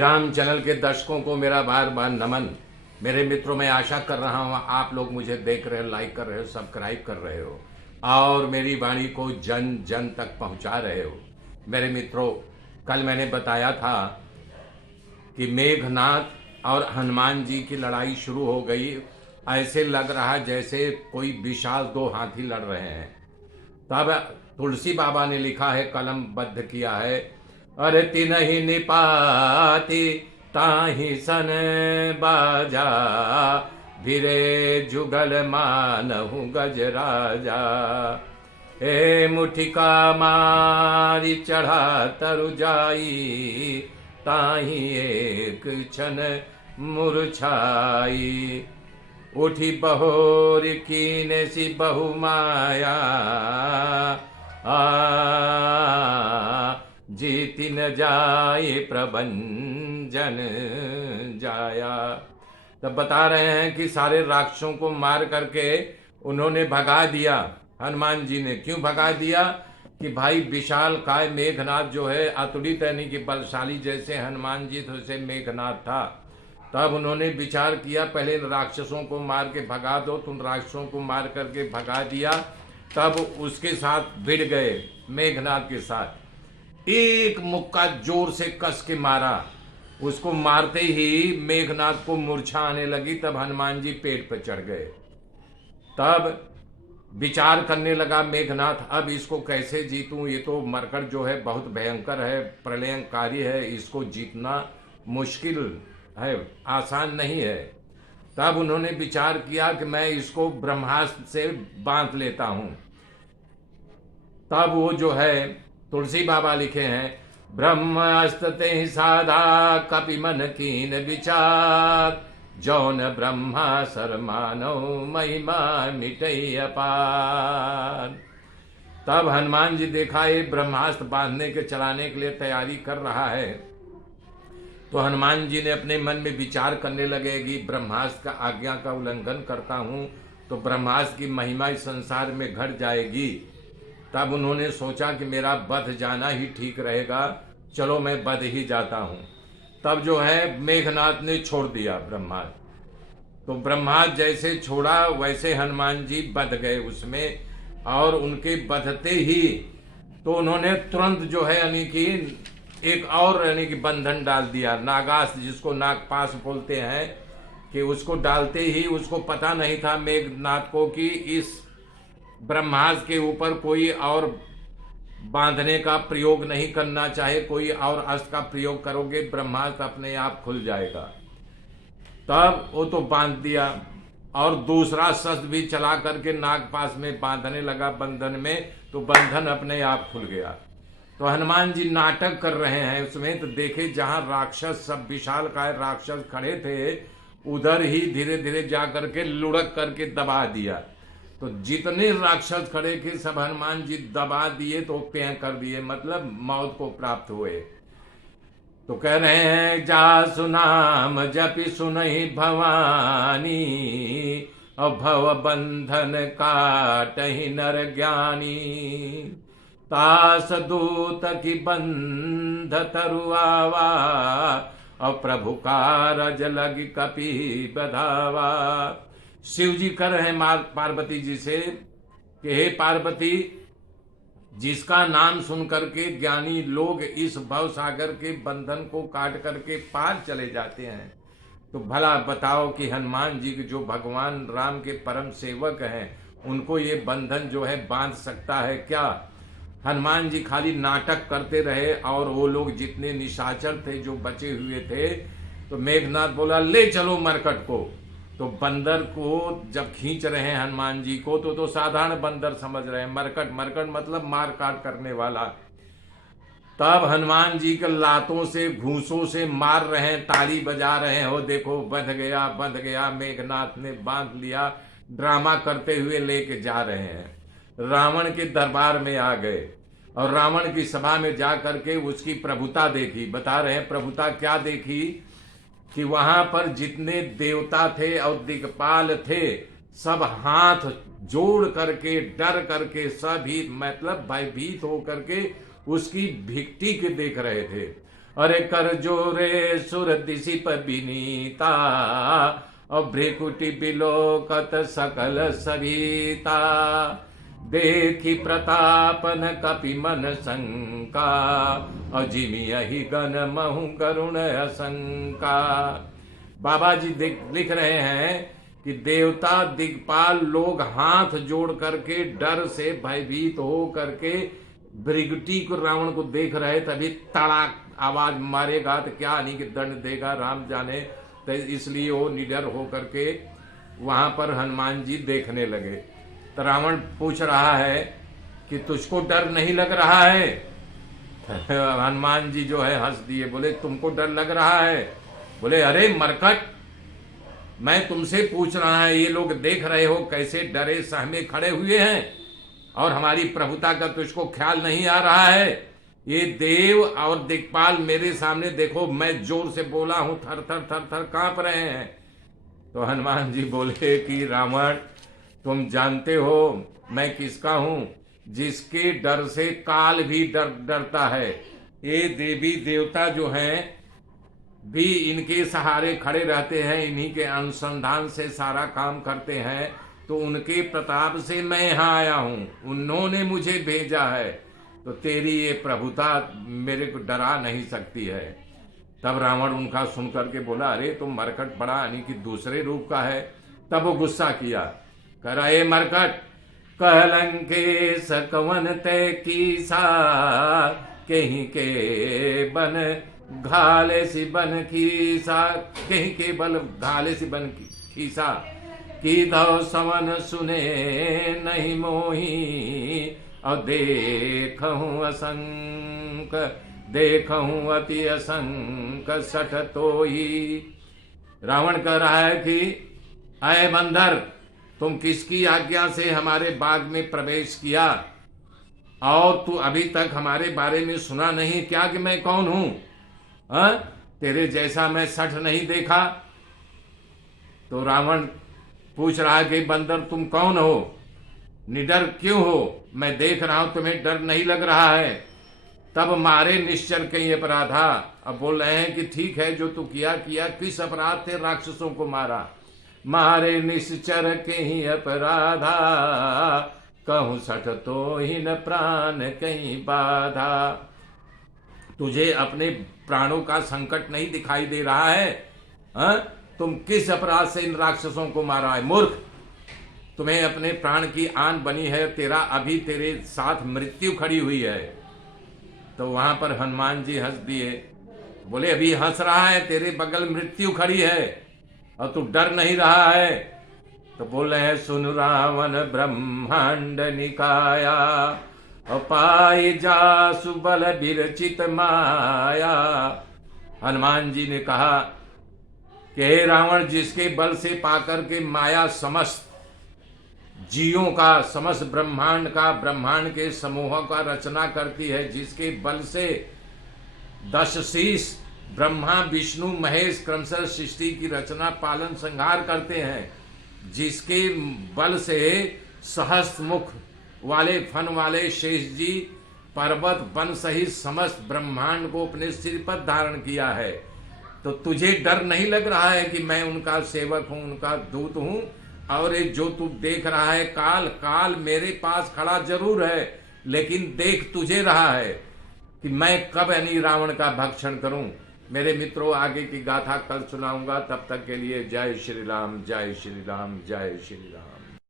Ram channel के दर्शकों को मेरा बार बार नमन। मेरे मित्रों, मैं आशा कर रहा हूँ आप लोग मुझे देख रहे हो, लाइक कर रहे हो, सब्सक्राइब कर रहे हो और मेरी वाणी को जन जन तक पहुँचा रहे हो। मेरे मित्रों, कल मैंने बताया था कि मेघनाथ और हनुमान जी की लड़ाई शुरू हो गई। ऐसे लग रहा जैसे कोई विशाल दो हाथी लड़ रहे हैं। तब तुलसी बाबा ने लिखा है, कलम बद्ध किया है, अरे तिनहि निपाति ताहि सन बाजा, भिरे जुगल मानहु गज राजा। हे मुठिका मारी चढ़ा तरु जाई, ताहि एक क्षण मूर्छाई। उठी बहोर कीने सी बहु माया, जीति न जाए प्रभंजन जाया। तब बता रहे हैं कि सारे राक्षसों को मार करके उन्होंने भगा दिया। हनुमान जी ने क्यों भगा दिया कि भाई विशाल काय मेघनाथ जो है अतुलित यानी कि बलशाली, जैसे हनुमान जी थे वैसे मेघनाथ था। तब उन्होंने विचार किया, पहले राक्षसों को मार के भगा दो। तुम राक्षसों को मार करके भगा दिया, तब उसके साथ भिड़ गए मेघनाथ के साथ। एक मुक्का जोर से कस के मारा, उसको मारते ही मेघनाथ को मूर्छा आने लगी। तब हनुमान जी पेड़ पर चढ़ गए। तब विचार करने लगा मेघनाथ, अब इसको कैसे जीतूं, ये तो मरकट जो है बहुत भयंकर है, प्रलयंकारी है, इसको जीतना मुश्किल है, आसान नहीं है। तब उन्होंने विचार किया कि मैं इसको ब्रह्मास्त्र से बांध लेता हूं। तब वो जो है तुलसी बाबा लिखे हैं, ब्रह्मास्त्र ते साधा कपि मन कीन विचार, जौन ब्रह्मा सरमानो महिमा मिटई अपार। तब हनुमान जी देखा ये ब्रह्मास्त्र बांधने के चलाने के लिए तैयारी कर रहा है, तो हनुमान जी ने अपने मन में विचार करने लगे कि ब्रह्मास्त्र का आज्ञा का उल्लंघन करता हूं तो ब्रह्मास्त्र की महिमा इस संसार में घट जाएगी। तब उन्होंने सोचा कि मेरा बध जाना ही ठीक रहेगा, चलो मैं बध ही जाता हूं। तब जो है मेघनाथ ने छोड़ दिया ब्रह्मास्त्र। तो ब्रह्मास्त्र जैसे छोड़ा वैसे हनुमान जी बध गए उसमें, और उनके बधते ही तो उन्होंने तुरंत जो है यानी कि एक और यानी कि बंधन डाल दिया, नागास्त्र जिसको नागपाश बोलते हैं, कि उसको डालते ही उसको पता नहीं था मेघनाथ को कि इस ब्रह्मास्त्र के ऊपर कोई और बांधने का प्रयोग नहीं करना चाहे, कोई और अस्त्र का प्रयोग करोगे ब्रह्मास्त्र अपने आप खुल जाएगा। तब वो तो बांध दिया और दूसरा शस्त्र भी चला करके नागपाश में बांधने लगा बंधन में, तो बंधन अपने आप खुल गया। तो हनुमान जी नाटक कर रहे हैं उसमें, तो देखे जहां राक्षस सब विशाल काय राक्षस खड़े थे उधर ही धीरे धीरे जा करके लुढ़क करके दबा दिया। तो जितने राक्षस खड़े थे सब हनुमान जी दबा दिए, तो पें कर दिए, मतलब मौत को प्राप्त हुए। तो कह रहे हैं, जा सुनाम जपि सुनहि भवानी, और भव बंधन काटहि नर ज्ञानी, तास दूत की बंध तरुआवा, और प्रभु कारज लगी कपि बधावा। शिव जी कर रहे हैं पार्वती जी से कि हे पार्वती, जिसका नाम सुन करके ज्ञानी लोग इस भव सागर के बंधन को काट करके पार चले जाते हैं, तो भला बताओ कि हनुमान जी के जो भगवान राम के परम सेवक हैं उनको ये बंधन जो है बांध सकता है क्या? हनुमान जी खाली नाटक करते रहे, और वो लोग जितने निशाचर थे जो बचे हुए थे, तो मेघनाथ बोला ले चलो मरकट को। तो बंदर को जब खींच रहे हैं हनुमान जी को तो साधारण बंदर समझ रहे हैं, मरकट मरकट मतलब मार काट करने वाला। तब हनुमान जी के लातों से घूसों से मार रहे हैं, ताली बजा रहे हैं, हो देखो बंध गया, मेघनाथ ने बांध लिया, ड्रामा करते हुए लेके जा रहे हैं। रावण के दरबार में आ गए और रावण की सभा में जा करके उसकी प्रभुता देखी। बता रहे हैं प्रभुता क्या देखी कि वहां पर जितने देवता थे और दिक्पाल थे सब हाथ जोड़ करके डर करके सभी मतलब भयभीत होकर के उसकी भिक्ति के देख रहे थे। अरे कर जोरे सुर दिशिप विनीता, और भ्रिकुटी बिलोकत सकल सरिता। देखी प्रतापन कपि मन शंका, अजिमियहि गण महु करुण असंका। बाबा जी लिख रहे हैं कि देवता दिग्पाल लोग हाथ जोड़ करके डर से भयभीत हो करके भृगुटी को, रावण को देख रहे। तभी तड़ाक आवाज मारेगा तो क्या नहीं कि दंड देगा राम जाने। तो इसलिए वो निडर हो करके वहां पर हनुमान जी देखने लगे। तो रावण पूछ रहा है कि तुझको डर नहीं लग रहा है? हनुमान जी जो है हंस दिए, बोले तुमको डर लग रहा है? बोले अरे मरकट, मैं तुमसे पूछ रहा है, ये लोग देख रहे हो कैसे डरे सहमे खड़े हुए हैं, और हमारी प्रभुता का तुझको ख्याल नहीं आ रहा है? ये देव और दिक्पाल मेरे सामने देखो, मैं जोर से बोला हूं, थर थर थर थर कांप रहे हैं। तो हनुमान जी बोले कि रावण, तुम जानते हो मैं किसका हूं? जिसके डर से काल भी डरता है। ये देवी देवता जो हैं भी इनके सहारे खड़े रहते हैं, इन्हीं के अनुसंधान से सारा काम करते हैं। तो उनके प्रताप से मैं यहाँ आया हूँ, उन्होंने मुझे भेजा है। तो तेरी ये प्रभुता मेरे को डरा नहीं सकती है। तब रावण उनका सुन करके बोला, अरे तुम मरकट बड़ा यानी कि दूसरे रूप का है। तब वो गुस्सा किया, कह रहा ए मरकट, कहलंके सकवन तय की सा, कहीं के बन घाले सी बन खीसा, कहीं के बल घाले सी बन खीसा, की दो समन सुने नहीं मोही, और देखूं असंक, देखूं अति असंक सठ तो ही। रावण कह रहा है कि अय बंदर, तुम किसकी आज्ञा से हमारे बाग में प्रवेश किया, और तू अभी तक हमारे बारे में सुना नहीं क्या कि मैं कौन हूं? तेरे जैसा मैं सठ नहीं देखा। तो रावण पूछ रहा है कि बंदर तुम कौन हो, निडर क्यों हो? मैं देख रहा हूं तुम्हें डर नहीं लग रहा है। तब मारे निश्चर कई अपराधा। अब बोल रहे हैं कि ठीक है जो तू किया किया, किस अपराध थे राक्षसों को मारा? मारे निश्चर कहीं अपराधा, कहूं सठ तो ही न प्राण कहीं बाधा। तुझे अपने प्राणों का संकट नहीं दिखाई दे रहा है? तुम किस अपराध से इन राक्षसों को मारा है? मूर्ख, तुम्हें अपने प्राण की आन बनी है, तेरा अभी तेरे साथ मृत्यु खड़ी हुई है। तो वहां पर हनुमान जी हंस दिए, बोले अभी हंस रहा है, तेरे बगल मृत्यु खड़ी है और तू डर नहीं रहा है। तो बोल रहे हैं, सुन रावण ब्रह्मांड निकाया, पाई जा सुबल विरचित माया। हनुमान जी ने कहा कि हे रावण, जिसके बल से पाकर के माया समस्त जीवों का, समस्त ब्रह्मांड का, ब्रह्मांड के समूहों का रचना करती है, जिसके बल से 10 शीश ब्रह्मा विष्णु महेश क्रमशः सृष्टि की रचना पालन संहार करते हैं, जिसके बल से सहस्त्र मुख वाले फन वाले शेष जी पर्वत वन सहित समस्त ब्रह्मांड को अपने सिर पर धारण किया है। तो तुझे डर नहीं लग रहा है कि मैं उनका सेवक हूं, उनका दूत हूं? और ये जो तू देख रहा है काल, काल मेरे पास खड़ा जरूर है, लेकिन देख तुझे रहा है कि मैं कब यानी रावण का भक्षण करूं। मेरे मित्रों, आगे की गाथा कल सुनाऊंगा, तब तक के लिए जय श्री राम, जय श्री राम, जय श्री राम।